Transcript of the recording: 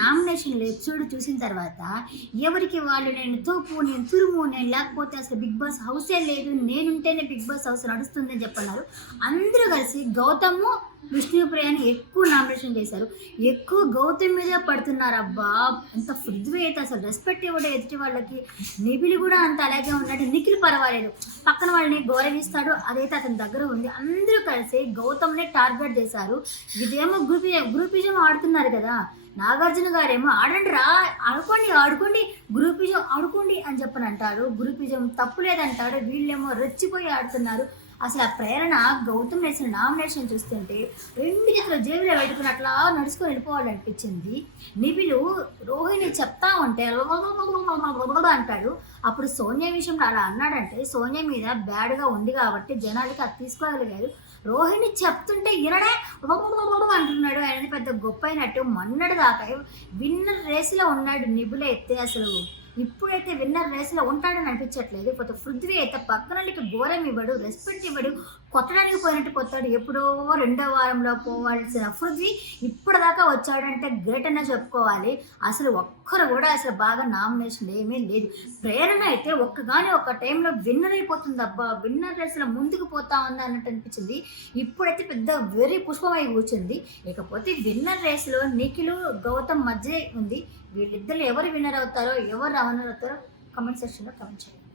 Nomination episode చూసిన తర్వాత ఎవరికి వాళ్ళు నేను తోపు, నేను తురుము, నేను లేకపోతే అసలు బిగ్ బాస్ హౌసే లేదు, నేనుంటేనే బిగ్ బాస్ హౌస్ నడుస్తుందని చెప్పన్నారు. అందరూ కలిసి గౌతమ్, విష్ణుప్రియని ఎక్కువ నామినేషన్ చేశారు. ఎక్కువ గౌతమ్ మీద పడుతున్నారు. అబ్బా అంత పృథ్వీ అయితే అసలు రెస్పెక్ట్ ఇవ్వడం ఎదుటి వాళ్ళకి. నిఖిల్ కూడా అంత అలాగే ఉన్నాడు. నిఖిల్ పర్వాలేదు, పక్కన వాళ్ళని గౌరవిస్తాడు, అదైతే అతని దగ్గర ఉంది. అందరూ కలిసి గౌతమ్ని టార్గెట్ చేశారు. ఇదేమో గ్రూపిజం ఆడుతున్నారు కదా. నాగార్జున గారేమో ఆడండి రా, ఆడుకోండి గ్రూపిజం ఆడుకోండి అని చెప్పని అంటారు. గ్రూపిజం తప్పు లేదంటాడు. వీళ్ళేమో రెచ్చిపోయి ఆడుతున్నారు. అసలు ఆ ప్రేరణ గౌతమ్ వేసిన నామినేషన్ చూస్తుంటే 2 చేతులు జేబులో పెట్టుకుని అట్లా నడుచుకొని వెళ్ళిపోవాలనిపించింది. నిఖిల్ రోహిణి చెప్తా ఉంటే అంటాడు. అప్పుడు సోనియా విషయంలో అలా అన్నాడంటే సోనియా మీద బ్యాడ్గా ఉంది కాబట్టి జనాలకి అది తీసుకోగలిగారు. రోహిణి చెప్తుంటే ఈయనడే అంటున్నాడు. ఆయన పెద్ద గొప్ప అయినట్టు. మొన్నటి దాకా విన్నర్ రేసులో ఉన్నాడు నిఖిల్ అయితే. అసలు ఇప్పుడైతే విన్నర్ రేసులో ఉంటాడని అనిపించట్లేదు. కొత్త పృథ్వీ అయితే పక్కనకి ఘోరం ఇవ్వడు, రెస్పెక్ట్ ఇవ్వడు, కొట్టడానికి పోయినట్టు కొత్తాడు. ఎప్పుడో 2వ వారంలో పోవాల్సిన పృథ్వీ ఇప్పటిదాకా వచ్చాడంటే గ్రేట్ అనే చెప్పుకోవాలి. అసలు ఒక్కరు కూడా అసలు బాగా నామినేషన్ ఏమీ లేదు. ప్రేరణ అయితే ఒక్క టైంలో విన్నర్ అయిపోతుంది. అబ్బా విన్నర్ రేసులో ముందుకు పోతా ఉంది అన్నట్టు అనిపించింది. ఇప్పుడైతే పెద్ద వెరీ పుష్పమై కూర్చుంది. ఇకపోతే విన్నర్ రేసులో నిఖిల్, గౌతమ్ మధ్య ఉంది. వీళ్ళిద్దరు ఎవరు విన్నర్ అవుతారో, ఎవరు రన్నర్ అవుతారో కామెంట్ సెక్షన్లో కామెంట్ చేయండి.